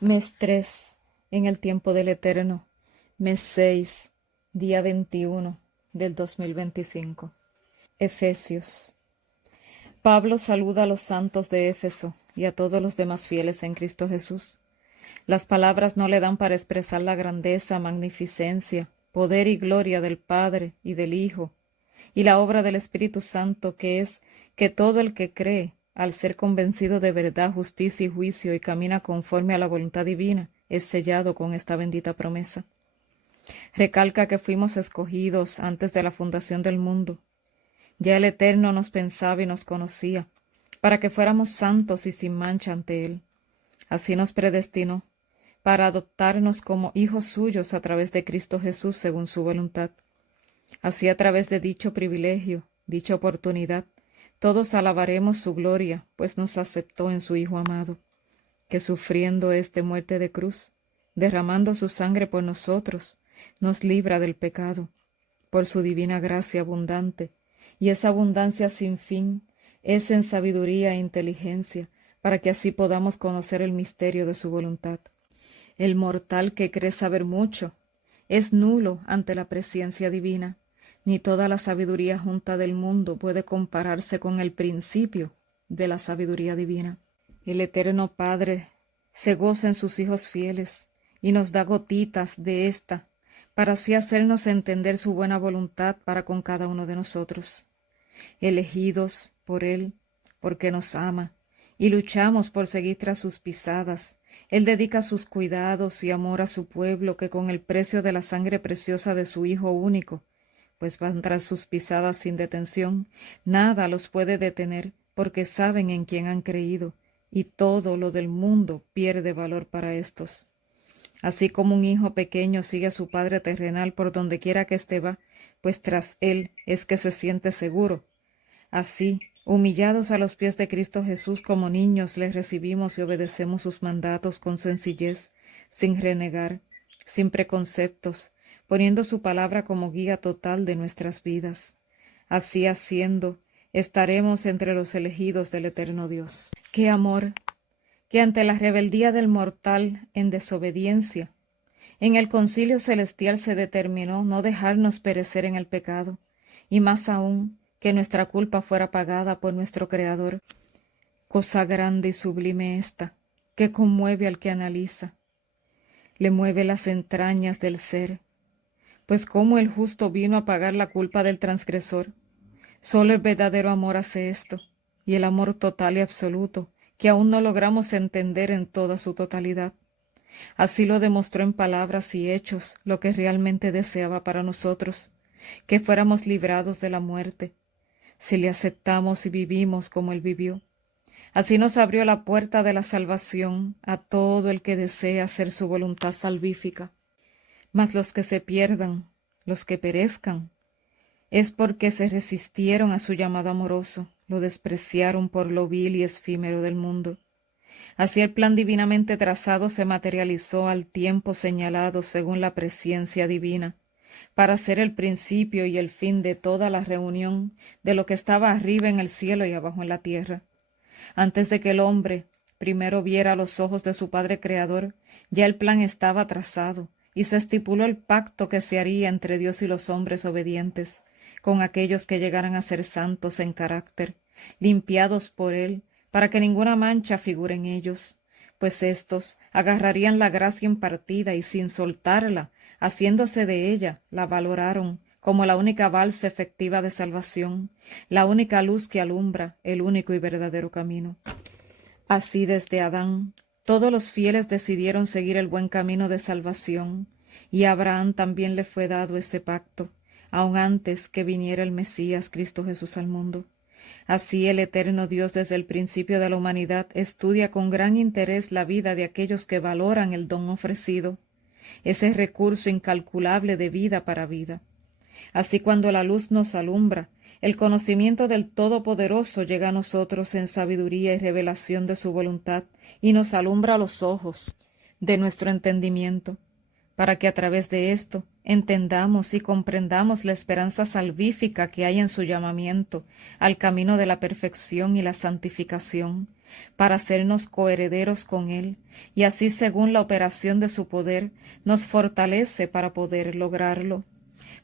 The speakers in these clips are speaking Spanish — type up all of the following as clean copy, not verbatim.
Mes 3, en el tiempo del Eterno. Mes 6, día 21 del 2025. Efesios. Pablo saluda a los santos de Éfeso y a todos los demás fieles en Cristo Jesús. Las palabras no le dan para expresar la grandeza, magnificencia, poder y gloria del Padre y del Hijo, y la obra del Espíritu Santo, que es que todo el que cree, al ser convencido de verdad, justicia y juicio, y camina conforme a la voluntad divina, es sellado con esta bendita promesa. Recalca que fuimos escogidos antes de la fundación del mundo. Ya el Eterno nos pensaba y nos conocía, para que fuéramos santos y sin mancha ante Él. Así nos predestinó, para adoptarnos como hijos suyos a través de Cristo Jesús según su voluntad. Así, a través de dicho privilegio, dicha oportunidad, todos alabaremos su gloria, pues nos aceptó en su Hijo amado, que sufriendo muerte de cruz, derramando su sangre por nosotros, nos libra del pecado, por su divina gracia abundante, y esa abundancia sin fin es en sabiduría e inteligencia, para que así podamos conocer el misterio de su voluntad. El mortal que cree saber mucho es nulo ante la presencia divina, ni toda la sabiduría junta del mundo puede compararse con el principio de la sabiduría divina. El Eterno Padre se goza en sus hijos fieles y nos da gotitas de ésta, para así hacernos entender su buena voluntad para con cada uno de nosotros. Elegidos por Él, porque nos ama, y luchamos por seguir tras sus pisadas. Él dedica sus cuidados y amor a su pueblo, que con el precio de la sangre preciosa de su Hijo único, pues van tras sus pisadas sin detención, nada los puede detener, porque saben en quién han creído, y todo lo del mundo pierde valor para éstos. Así como un hijo pequeño sigue a su padre terrenal por donde quiera que éste va, pues tras él es que se siente seguro. Así, humillados a los pies de Cristo Jesús como niños, les recibimos y obedecemos sus mandatos con sencillez, sin renegar, sin preconceptos, poniendo su palabra como guía total de nuestras vidas. Así haciendo, estaremos entre los elegidos del eterno Dios. ¡Qué amor! Que ante la rebeldía del mortal en desobediencia, en el concilio celestial se determinó no dejarnos perecer en el pecado, y más aún, que nuestra culpa fuera pagada por nuestro Creador. Cosa grande y sublime esta, que conmueve al que analiza, le mueve las entrañas del ser, pues como el justo vino a pagar la culpa del transgresor, solo el verdadero amor hace esto, y el amor total y absoluto, que aún no logramos entender en toda su totalidad. Así lo demostró en palabras y hechos lo que realmente deseaba para nosotros, que fuéramos librados de la muerte, si le aceptamos y vivimos como Él vivió. Así nos abrió la puerta de la salvación a todo el que desea hacer su voluntad salvífica. Mas los que se pierdan, los que perezcan, es porque se resistieron a su llamado amoroso, lo despreciaron por lo vil y efímero del mundo. Así el plan divinamente trazado se materializó al tiempo señalado según la presciencia divina, para ser el principio y el fin de toda la reunión de lo que estaba arriba en el cielo y abajo en la tierra. Antes de que el hombre primero viera a los ojos de su Padre Creador, ya el plan estaba trazado, y se estipuló el pacto que se haría entre Dios y los hombres obedientes, con aquellos que llegaran a ser santos en carácter, limpiados por Él, para que ninguna mancha figure en ellos, pues éstos agarrarían la gracia impartida y sin soltarla, haciéndose de ella, la valoraron como la única balsa efectiva de salvación, la única luz que alumbra el único y verdadero camino. Así desde Adán, todos los fieles decidieron seguir el buen camino de salvación, y a Abraham también le fue dado ese pacto, aun antes que viniera el Mesías Cristo Jesús al mundo. Así el eterno Dios desde el principio de la humanidad estudia con gran interés la vida de aquellos que valoran el don ofrecido, ese recurso incalculable de vida para vida. Así cuando la luz nos alumbra, el conocimiento del Todopoderoso llega a nosotros en sabiduría y revelación de su voluntad, y nos alumbra los ojos de nuestro entendimiento, para que a través de esto entendamos y comprendamos la esperanza salvífica que hay en su llamamiento al camino de la perfección y la santificación, para hacernos coherederos con Él, y así según la operación de su poder, nos fortalece para poder lograrlo.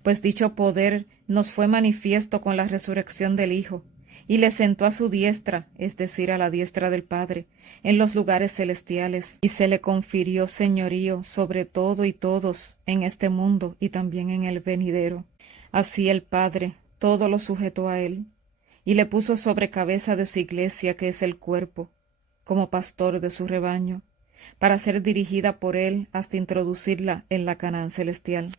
Pues dicho poder nos fue manifiesto con la resurrección del Hijo, y le sentó a su diestra, es decir, a la diestra del Padre, en los lugares celestiales, y se le confirió señorío sobre todo y todos en este mundo y también en el venidero. Así el Padre todo lo sujetó a él, y le puso sobre cabeza de su iglesia, que es el cuerpo, como pastor de su rebaño, para ser dirigida por él hasta introducirla en la Canaán celestial.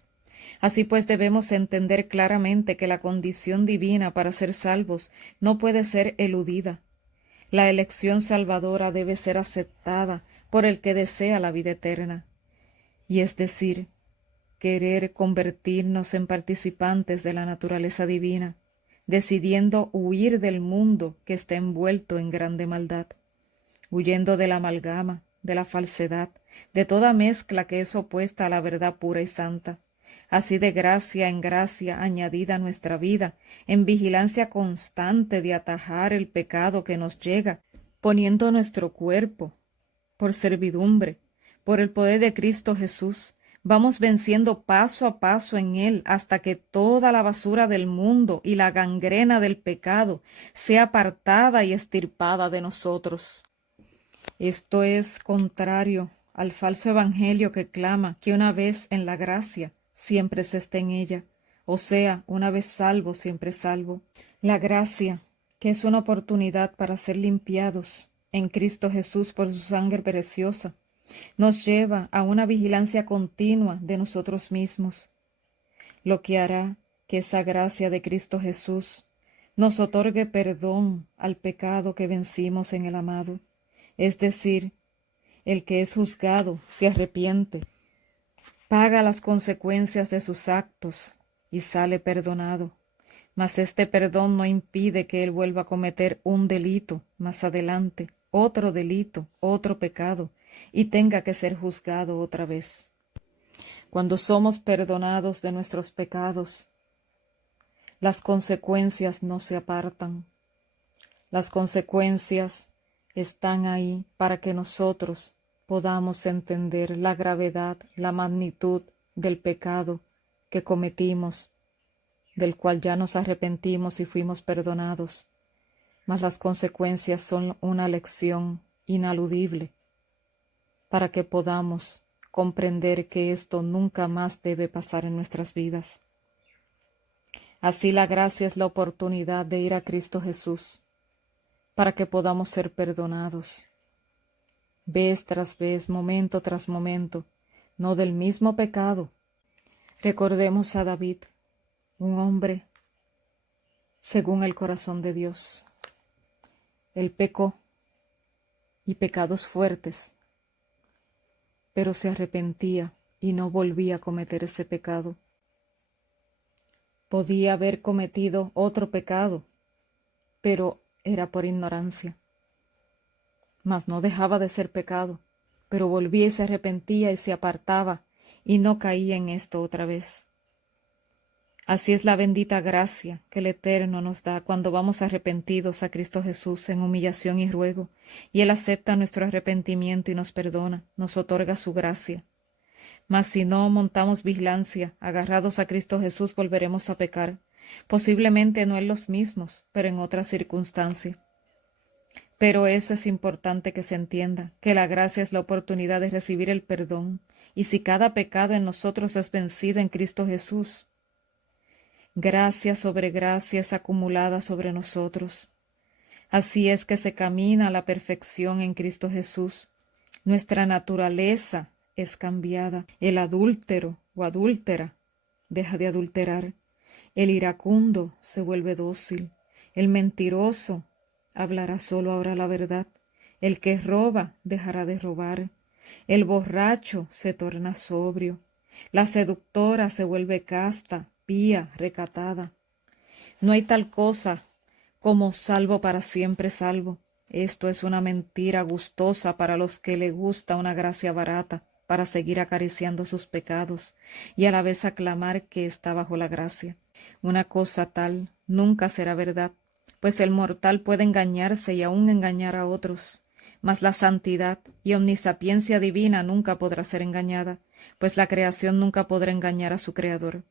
Así pues debemos entender claramente que la condición divina para ser salvos no puede ser eludida. La elección salvadora debe ser aceptada por el que desea la vida eterna, y es decir, querer convertirnos en participantes de la naturaleza divina, decidiendo huir del mundo que está envuelto en grande maldad, huyendo de la amalgama, de la falsedad, de toda mezcla que es opuesta a la verdad pura y santa, así de gracia en gracia añadida a nuestra vida, en vigilancia constante de atajar el pecado que nos llega, poniendo nuestro cuerpo por servidumbre, por el poder de Cristo Jesús. Vamos venciendo paso a paso en Él hasta que toda la basura del mundo y la gangrena del pecado sea apartada y extirpada de nosotros. Esto es contrario al falso evangelio que clama que una vez en la gracia, siempre se está en ella, o sea, una vez salvo, siempre salvo. La gracia, que es una oportunidad para ser limpiados en Cristo Jesús por su sangre preciosa, nos lleva a una vigilancia continua de nosotros mismos, lo que hará que esa gracia de Cristo Jesús nos otorgue perdón al pecado que vencimos en el amado, es decir, el que es juzgado se arrepiente, paga las consecuencias de sus actos y sale perdonado. Mas este perdón no impide que él vuelva a cometer un delito más adelante, otro delito, otro pecado, y tenga que ser juzgado otra vez. Cuando somos perdonados de nuestros pecados, las consecuencias no se apartan. Las consecuencias están ahí para que nosotros podamos entender la gravedad, la magnitud del pecado que cometimos, del cual ya nos arrepentimos y fuimos perdonados. Mas las consecuencias son una lección inaludible para que podamos comprender que esto nunca más debe pasar en nuestras vidas. Así la gracia es la oportunidad de ir a Cristo Jesús para que podamos ser perdonados, vez tras vez, momento tras momento, no del mismo pecado. Recordemos a David, un hombre según el corazón de Dios. Él pecó y pecados fuertes, pero se arrepentía y no volvía a cometer ese pecado. Podía haber cometido otro pecado, pero era por ignorancia. Mas no dejaba de ser pecado, pero volvía y se arrepentía y se apartaba y no caía en esto otra vez. Así es la bendita gracia que el Eterno nos da cuando vamos arrepentidos a Cristo Jesús en humillación y ruego, y Él acepta nuestro arrepentimiento y nos perdona, nos otorga su gracia. Mas si no montamos vigilancia, agarrados a Cristo Jesús, volveremos a pecar, posiblemente no en los mismos, pero en otra circunstancia. Pero eso es importante que se entienda, que la gracia es la oportunidad de recibir el perdón, y si cada pecado en nosotros es vencido en Cristo Jesús, gracia sobre gracia es acumulada sobre nosotros. Así es que se camina a la perfección en Cristo Jesús. Nuestra naturaleza es cambiada. El adúltero o adúltera deja de adulterar. El iracundo se vuelve dócil. El mentiroso hablará solo ahora la verdad. El que roba dejará de robar. El borracho se torna sobrio. La seductora se vuelve casta, pía, recatada. No hay tal cosa como salvo para siempre salvo. Esto es una mentira gustosa para los que le gusta una gracia barata para seguir acariciando sus pecados y a la vez aclamar que está bajo la gracia. Una cosa tal nunca será verdad, pues el mortal puede engañarse y aún engañar a otros. Mas la santidad y omnisapiencia divina nunca podrá ser engañada, pues la creación nunca podrá engañar a su Creador.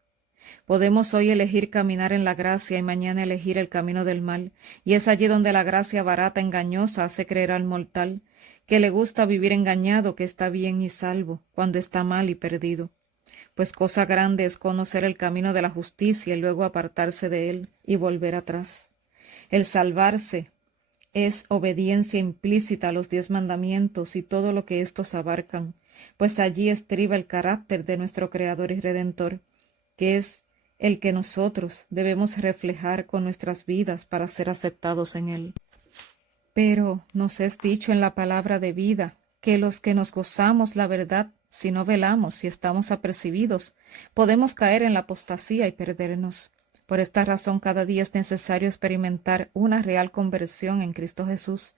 Podemos hoy elegir caminar en la gracia y mañana elegir el camino del mal, y es allí donde la gracia barata, engañosa, hace creer al mortal que le gusta vivir engañado, que está bien y salvo, cuando está mal y perdido. Pues cosa grande es conocer el camino de la justicia y luego apartarse de él y volver atrás. El salvarse es obediencia implícita a los 10 mandamientos y todo lo que éstos abarcan, pues allí estriba el carácter de nuestro Creador y Redentor, que es el que nosotros debemos reflejar con nuestras vidas para ser aceptados en él. Pero nos es dicho en la palabra de vida que los que nos gozamos la verdad, si no velamos, si estamos apercibidos, podemos caer en la apostasía y perdernos. Por esta razón, cada día es necesario experimentar una real conversión en Cristo Jesús.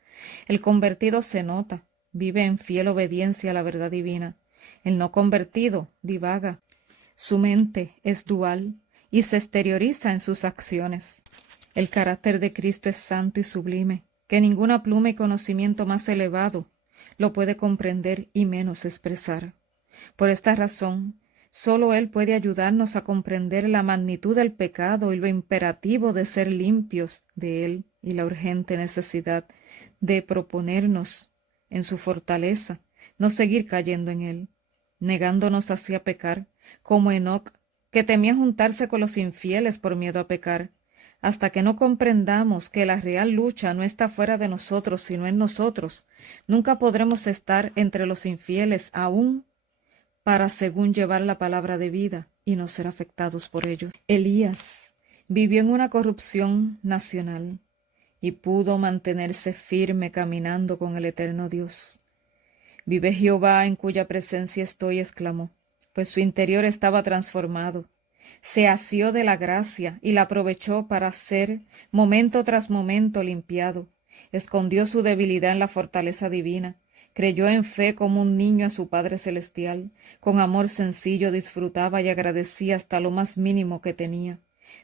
El convertido se nota, vive en fiel obediencia a la verdad divina. El no convertido divaga. Su mente es dual y se exterioriza en sus acciones. El carácter de Cristo es santo y sublime, que ninguna pluma y conocimiento más elevado lo puede comprender y menos expresar. Por esta razón, sólo Él puede ayudarnos a comprender la magnitud del pecado y lo imperativo de ser limpios de Él y la urgente necesidad de proponernos, en su fortaleza, no seguir cayendo en Él, negándonos así a pecar, como Enoc, que temía juntarse con los infieles por miedo a pecar. Hasta que no comprendamos que la real lucha no está fuera de nosotros, sino en nosotros, nunca podremos estar entre los infieles aún para según llevar la palabra de vida y no ser afectados por ellos. Elías vivió en una corrupción nacional y pudo mantenerse firme caminando con el eterno Dios. Vive Jehová en cuya presencia estoy, exclamó, pues su interior estaba transformado. Se asió de la gracia y la aprovechó para ser, momento tras momento, limpiado. Escondió su debilidad en la fortaleza divina. Creyó en fe como un niño a su Padre Celestial. Con amor sencillo disfrutaba y agradecía hasta lo más mínimo que tenía.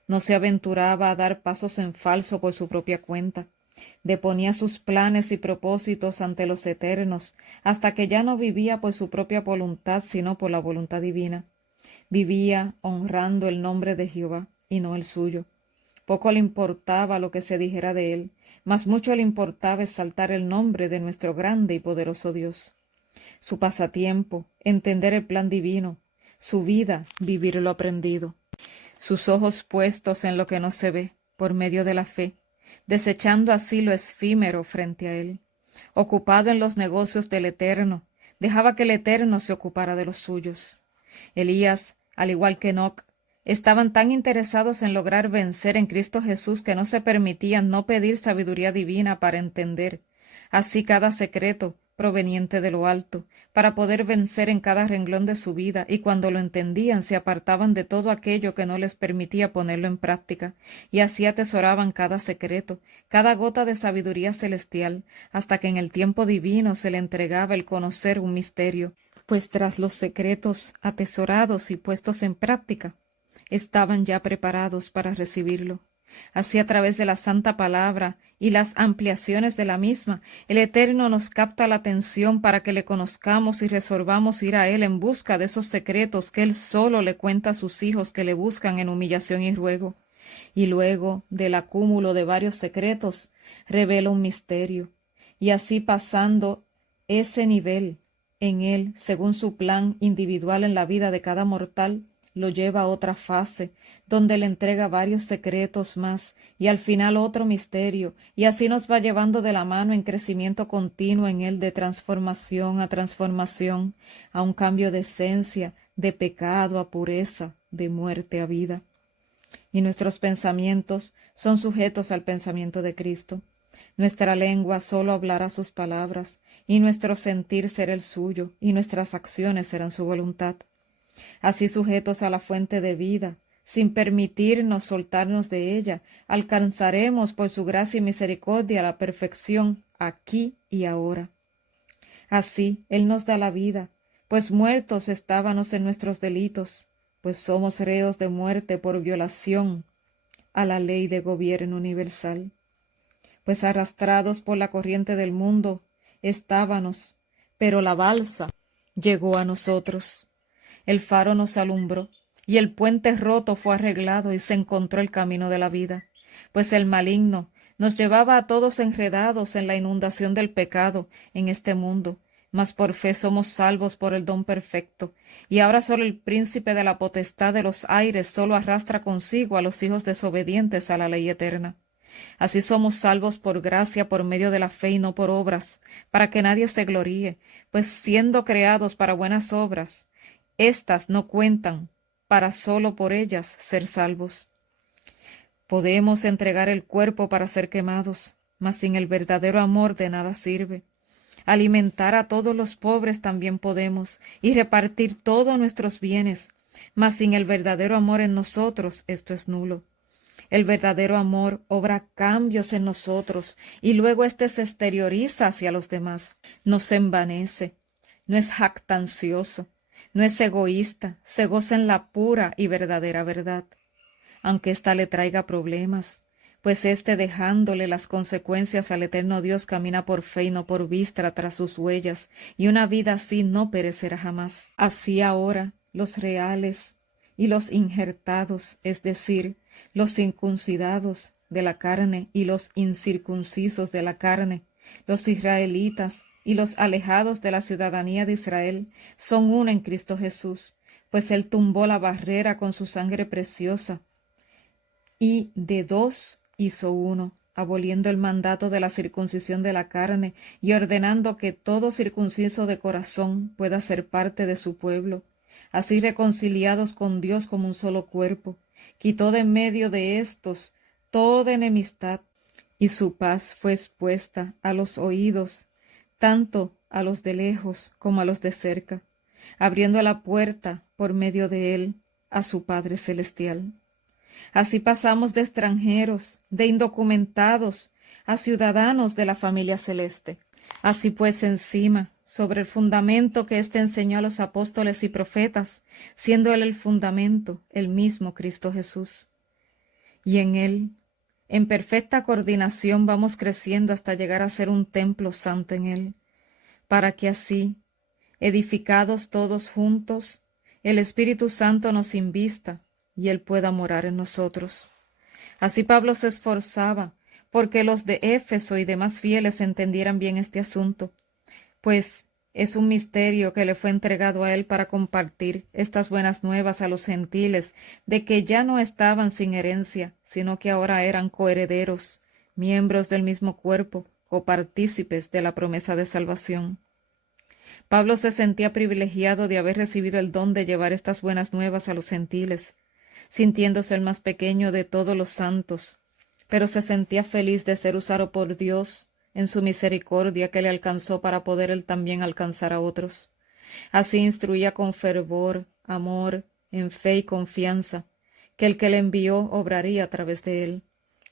No se aventuraba a dar pasos en falso por su propia cuenta. Deponía sus planes y propósitos ante los eternos, hasta que ya no vivía por su propia voluntad, sino por la voluntad divina. Vivía honrando el nombre de Jehová y no el suyo. Poco le importaba lo que se dijera de él, mas mucho le importaba exaltar el nombre de nuestro grande y poderoso Dios. Su pasatiempo, entender el plan divino, su vida, vivir lo aprendido. Sus ojos puestos en lo que no se ve, por medio de la fe, desechando así lo efímero frente a él. Ocupado en los negocios del Eterno, dejaba que el Eterno se ocupara de los suyos. Elías, al igual que Enoc, estaban tan interesados en lograr vencer en Cristo Jesús que no se permitían no pedir sabiduría divina para entender, así cada secreto proveniente de lo alto, para poder vencer en cada renglón de su vida, y cuando lo entendían se apartaban de todo aquello que no les permitía ponerlo en práctica, y así atesoraban cada secreto, cada gota de sabiduría celestial, hasta que en el tiempo divino se le entregaba el conocer un misterio, pues tras los secretos atesorados y puestos en práctica, estaban ya preparados para recibirlo. Así, a través de la santa palabra y las ampliaciones de la misma, el Eterno nos capta la atención para que le conozcamos y resolvamos ir a Él en busca de esos secretos que Él solo le cuenta a sus hijos que le buscan en humillación y ruego. Y luego, del acúmulo de varios secretos, revela un misterio. Y así, pasando ese nivel en Él, según su plan individual en la vida de cada mortal, lo lleva a otra fase, donde le entrega varios secretos más, y al final otro misterio, y así nos va llevando de la mano en crecimiento continuo en él de transformación, a un cambio de esencia, de pecado a pureza, de muerte a vida. Y nuestros pensamientos son sujetos al pensamiento de Cristo. Nuestra lengua solo hablará sus palabras, y nuestro sentir será el suyo, y nuestras acciones serán su voluntad. Así, sujetos a la fuente de vida, sin permitirnos soltarnos de ella, alcanzaremos por su gracia y misericordia la perfección aquí y ahora. Así, Él nos da la vida, pues muertos estábamos en nuestros delitos, pues somos reos de muerte por violación a la ley de gobierno universal. pues arrastrados por la corriente del mundo estábamos, pero la balsa llegó a nosotros. El faro nos alumbró, y el puente roto fue arreglado y se encontró el camino de la vida, pues el maligno nos llevaba a todos enredados en la inundación del pecado en este mundo, mas por fe somos salvos por el don perfecto, y ahora solo el príncipe de la potestad de los aires solo arrastra consigo a los hijos desobedientes a la ley eterna. Así somos salvos por gracia por medio de la fe y no por obras, para que nadie se gloríe, pues siendo creados para buenas obras, éstas no cuentan para solo por ellas ser salvos. Podemos entregar el cuerpo para ser quemados, mas sin el verdadero amor de nada sirve. Alimentar a todos los pobres también podemos, y repartir todos nuestros bienes, mas sin el verdadero amor en nosotros esto es nulo. El verdadero amor obra cambios en nosotros, y luego éste se exterioriza hacia los demás. No se envanece, no es jactancioso, no es egoísta, se goza en la pura y verdadera verdad, aunque ésta le traiga problemas, pues éste dejándole las consecuencias al eterno Dios camina por fe y no por vista tras sus huellas, y una vida así no perecerá jamás. Así ahora los reales y los injertados, es decir, los circuncidados de la carne y los incircuncisos de la carne, los israelitas y los alejados de la ciudadanía de Israel, son uno en Cristo Jesús, pues Él tumbó la barrera con su sangre preciosa, y de dos hizo uno, aboliendo el mandato de la circuncisión de la carne y ordenando que todo circunciso de corazón pueda ser parte de su pueblo. Así reconciliados con Dios como un solo cuerpo, quitó de en medio de éstos toda enemistad, y su paz fue expuesta a los oídos, tanto a los de lejos como a los de cerca, abriendo la puerta por medio de él a su Padre Celestial. Así pasamos de extranjeros, de indocumentados, a ciudadanos de la familia celeste. Así pues, encima, sobre el fundamento que éste enseñó a los apóstoles y profetas, siendo él el fundamento, el mismo Cristo Jesús. Y en él, en perfecta coordinación, vamos creciendo hasta llegar a ser un templo santo en él, para que así, edificados todos juntos, el Espíritu Santo nos invista y él pueda morar en nosotros. Así Pablo se esforzaba porque los de Éfeso y demás fieles entendieran bien este asunto, pues es un misterio que le fue entregado a él para compartir estas buenas nuevas a los gentiles, de que ya no estaban sin herencia, sino que ahora eran coherederos, miembros del mismo cuerpo, copartícipes de la promesa de salvación. Pablo se sentía privilegiado de haber recibido el don de llevar estas buenas nuevas a los gentiles, sintiéndose el más pequeño de todos los santos, pero se sentía feliz de ser usado por Dios en su misericordia que le alcanzó para poder él también alcanzar a otros. Así instruía con fervor, amor, en fe y confianza, que el que le envió obraría a través de él,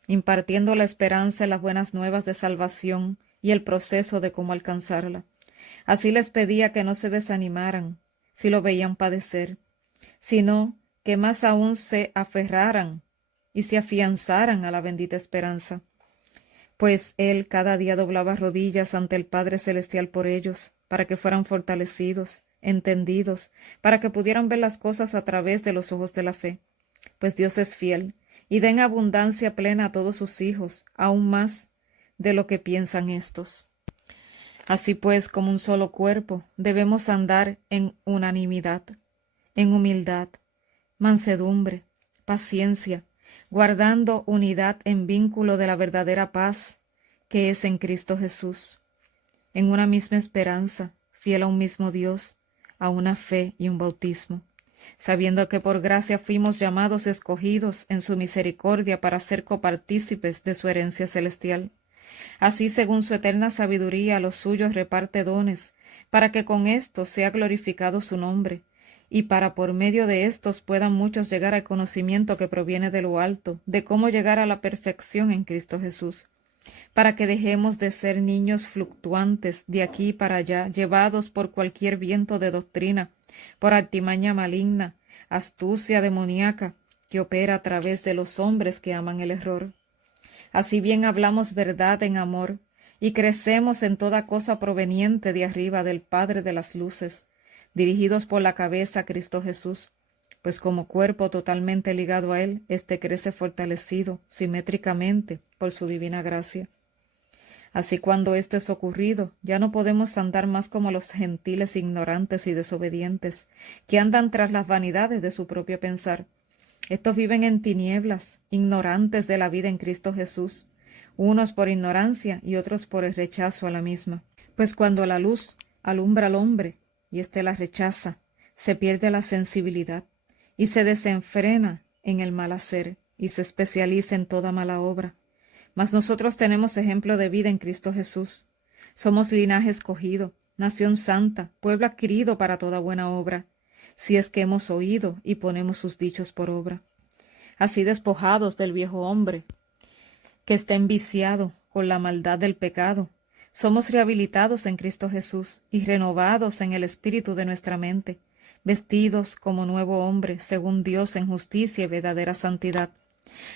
impartiendo la esperanza en las buenas nuevas de salvación y el proceso de cómo alcanzarla. Así les pedía que no se desanimaran si lo veían padecer, sino que más aún se aferraran y se afianzaran a la bendita esperanza, pues él cada día doblaba rodillas ante el Padre Celestial por ellos, para que fueran fortalecidos, entendidos, para que pudieran ver las cosas a través de los ojos de la fe, pues Dios es fiel y da en abundancia plena a todos sus hijos, aún más de lo que piensan éstos. Así pues, como un solo cuerpo, debemos andar en unanimidad, en humildad, mansedumbre, paciencia, guardando unidad en vínculo de la verdadera paz que es en Cristo Jesús, en una misma esperanza, fiel a un mismo Dios, a una fe y un bautismo, sabiendo que por gracia fuimos llamados escogidos en su misericordia para ser copartícipes de su herencia celestial. Así, según su eterna sabiduría, a los suyos reparte dones, para que con esto sea glorificado su nombre, y para por medio de éstos puedan muchos llegar al conocimiento que proviene de lo alto, de cómo llegar a la perfección en Cristo Jesús, para que dejemos de ser niños fluctuantes de aquí para allá, llevados por cualquier viento de doctrina, por artimaña maligna, astucia demoníaca, que opera a través de los hombres que aman el error. Así bien hablamos verdad en amor, y crecemos en toda cosa proveniente de arriba del Padre de las luces, dirigidos por la cabeza Cristo Jesús, pues como cuerpo totalmente ligado a Él, éste crece fortalecido simétricamente por su divina gracia. Así cuando esto es ocurrido, ya no podemos andar más como los gentiles ignorantes y desobedientes, que andan tras las vanidades de su propio pensar. Estos viven en tinieblas, ignorantes de la vida en Cristo Jesús, unos por ignorancia y otros por el rechazo a la misma. Pues cuando la luz alumbra al hombre, y éste la rechaza, se pierde la sensibilidad, y se desenfrena en el mal hacer, y se especializa en toda mala obra. Mas nosotros tenemos ejemplo de vida en Cristo Jesús. Somos linaje escogido, nación santa, pueblo adquirido para toda buena obra, si es que hemos oído y ponemos sus dichos por obra. Así despojados del viejo hombre, que está enviciado con la maldad del pecado, somos rehabilitados en Cristo Jesús y renovados en el espíritu de nuestra mente, vestidos como nuevo hombre, según Dios en justicia y verdadera santidad.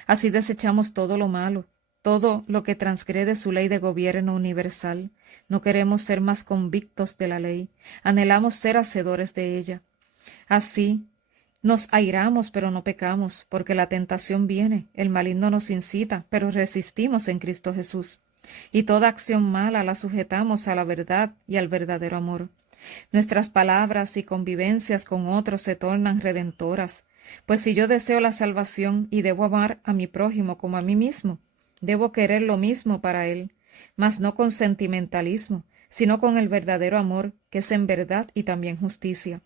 Así desechamos todo lo malo, todo lo que transgrede su ley de gobierno universal. No queremos ser más convictos de la ley, anhelamos ser hacedores de ella. Así nos airamos, pero no pecamos, porque la tentación viene, el maligno nos incita, pero resistimos en Cristo Jesús. Y toda acción mala la sujetamos a la verdad y al verdadero amor. Nuestras palabras y convivencias con otros se tornan redentoras, pues si yo deseo la salvación y debo amar a mi prójimo como a mí mismo, debo querer lo mismo para él, mas no con sentimentalismo, sino con el verdadero amor, que es en verdad y también justicia.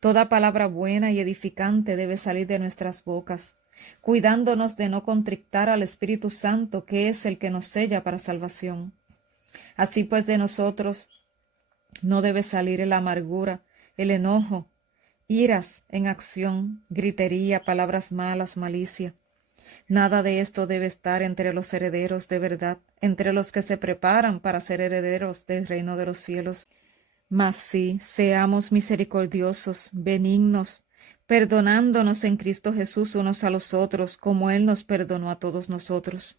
Toda palabra buena y edificante debe salir de nuestras bocas, cuidándonos de no contrictar al Espíritu Santo, que es el que nos sella para salvación. Así pues de nosotros no debe salir la amargura, el enojo, iras en acción, gritería, palabras malas, malicia. Nada de esto debe estar entre los herederos de verdad, entre los que se preparan para ser herederos del reino de los cielos. Mas sí, seamos misericordiosos, benignos, perdonándonos en Cristo Jesús unos a los otros, como Él nos perdonó a todos nosotros.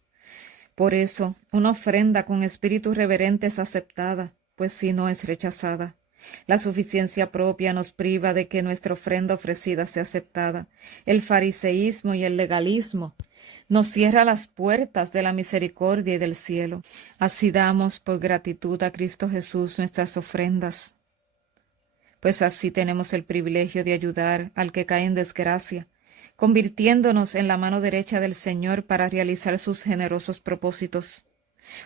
Por eso, una ofrenda con espíritu reverente es aceptada, pues si no es rechazada. La suficiencia propia nos priva de que nuestra ofrenda ofrecida sea aceptada. El fariseísmo y el legalismo nos cierra las puertas de la misericordia y del cielo. Así damos por gratitud a Cristo Jesús nuestras ofrendas, pues así tenemos el privilegio de ayudar al que cae en desgracia, convirtiéndonos en la mano derecha del Señor para realizar sus generosos propósitos.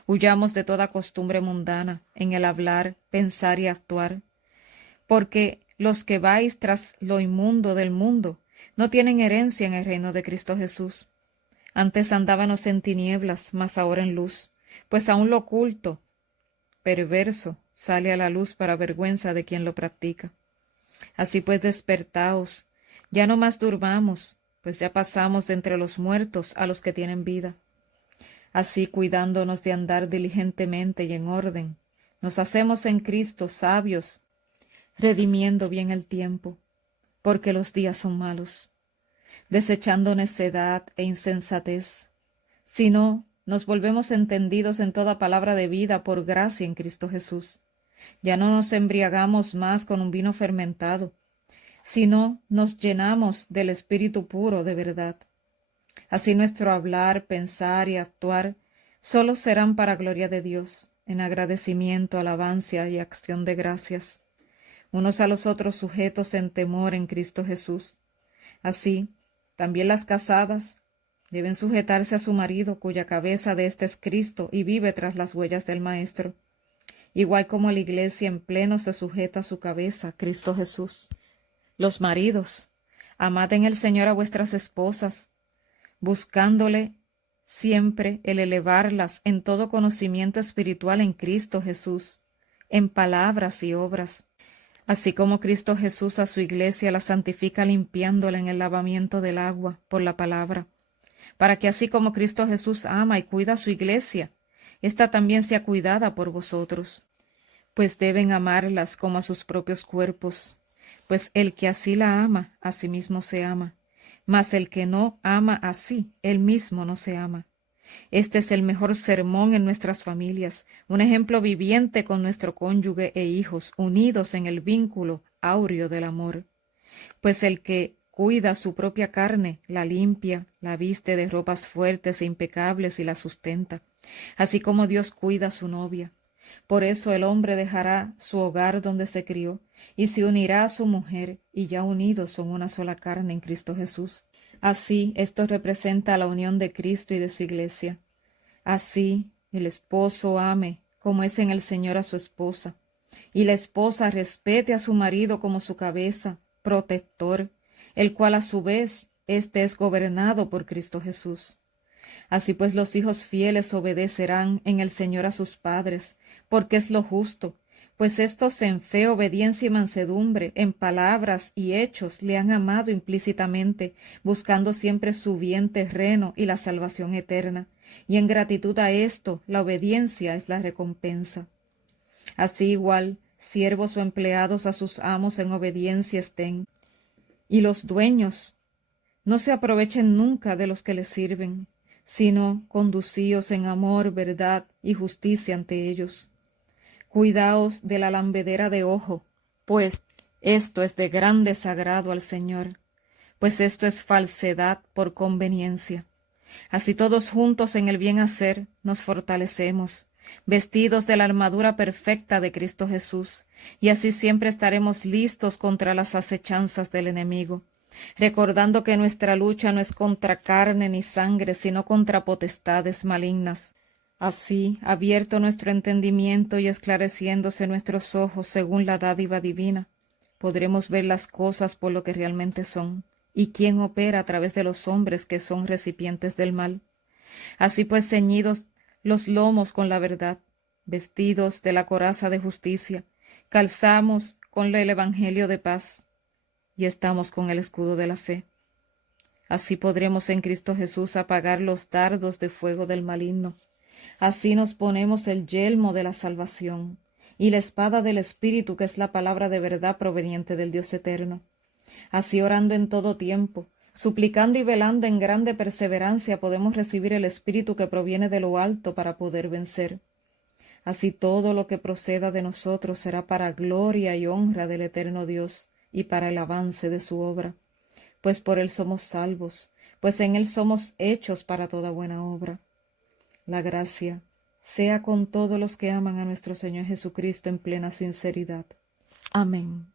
Huyamos de toda costumbre mundana en el hablar, pensar y actuar, porque los que vais tras lo inmundo del mundo no tienen herencia en el reino de Cristo Jesús. Antes andábamos en tinieblas, mas ahora en luz, pues aún lo oculto, perverso, sale a la luz para vergüenza de quien lo practica. Así pues despertaos, ya no más durmamos, pues ya pasamos de entre los muertos a los que tienen vida. Así, cuidándonos de andar diligentemente y en orden, nos hacemos en Cristo sabios, redimiendo bien el tiempo, porque los días son malos, desechando necedad e insensatez, sino nos volvemos entendidos en toda palabra de vida por gracia en Cristo Jesús. Ya no nos embriagamos más con un vino fermentado, sino nos llenamos del Espíritu puro de verdad. Así nuestro hablar, pensar y actuar solo serán para gloria de Dios, en agradecimiento, alabanza y acción de gracias, unos a los otros sujetos en temor en Cristo Jesús. Así, también las casadas deben sujetarse a su marido, cuya cabeza de éste es Cristo y vive tras las huellas del Maestro, igual como la Iglesia en pleno se sujeta a su cabeza, Cristo Jesús. Los maridos, amad en el Señor a vuestras esposas, buscándole siempre el elevarlas en todo conocimiento espiritual en Cristo Jesús, en palabras y obras, así como Cristo Jesús a su Iglesia la santifica limpiándola en el lavamiento del agua por la palabra, para que así como Cristo Jesús ama y cuida a su Iglesia, ésta también sea cuidada por vosotros, pues deben amarlas como a sus propios cuerpos, pues el que así la ama, a sí mismo se ama, mas el que no ama así, él mismo no se ama. Este es el mejor sermón en nuestras familias, un ejemplo viviente con nuestro cónyuge e hijos, unidos en el vínculo áureo del amor. Pues el que cuida su propia carne, la limpia, la viste de ropas fuertes e impecables y la sustenta, así como Dios cuida a su novia. Por eso el hombre dejará su hogar donde se crió y se unirá a su mujer, y ya unidos son una sola carne en Cristo Jesús. Así, esto representa la unión de Cristo y de su iglesia. Así, el esposo ame, como es en el Señor, a su esposa, y la esposa respete a su marido como su cabeza, protector, el cual a su vez éste es gobernado por Cristo Jesús. Así pues los hijos fieles obedecerán en el Señor a sus padres, porque es lo justo, pues estos en fe, obediencia y mansedumbre, en palabras y hechos, le han amado implícitamente, buscando siempre su bien terreno y la salvación eterna, y en gratitud a esto, la obediencia es la recompensa. Así igual, siervos o empleados a sus amos en obediencia estén, y los dueños no se aprovechen nunca de los que les sirven, sino conducíos en amor, verdad y justicia ante ellos. Cuidaos de la lambedera de ojo, pues esto es de gran desagrado al Señor, pues esto es falsedad por conveniencia. Así todos juntos en el bien hacer nos fortalecemos, vestidos de la armadura perfecta de Cristo Jesús, y así siempre estaremos listos contra las acechanzas del enemigo, recordando que nuestra lucha no es contra carne ni sangre, sino contra potestades malignas. Así, abierto nuestro entendimiento y esclareciéndose nuestros ojos según la dádiva divina, podremos ver las cosas por lo que realmente son, y quién opera a través de los hombres que son recipientes del mal. Así pues, ceñidos los lomos con la verdad, vestidos de la coraza de justicia, calzamos con el evangelio de paz, y estamos con el escudo de la fe. Así podremos en Cristo Jesús apagar los dardos de fuego del maligno. Así nos ponemos el yelmo de la salvación y la espada del Espíritu, que es la palabra de verdad proveniente del Dios eterno. Así, orando en todo tiempo, suplicando y velando en grande perseverancia, podemos recibir el Espíritu que proviene de lo alto para poder vencer. Así todo lo que proceda de nosotros será para gloria y honra del eterno Dios y para el avance de su obra. Pues por Él somos salvos, pues en Él somos hechos para toda buena obra. La gracia sea con todos los que aman a nuestro Señor Jesucristo en plena sinceridad. Amén.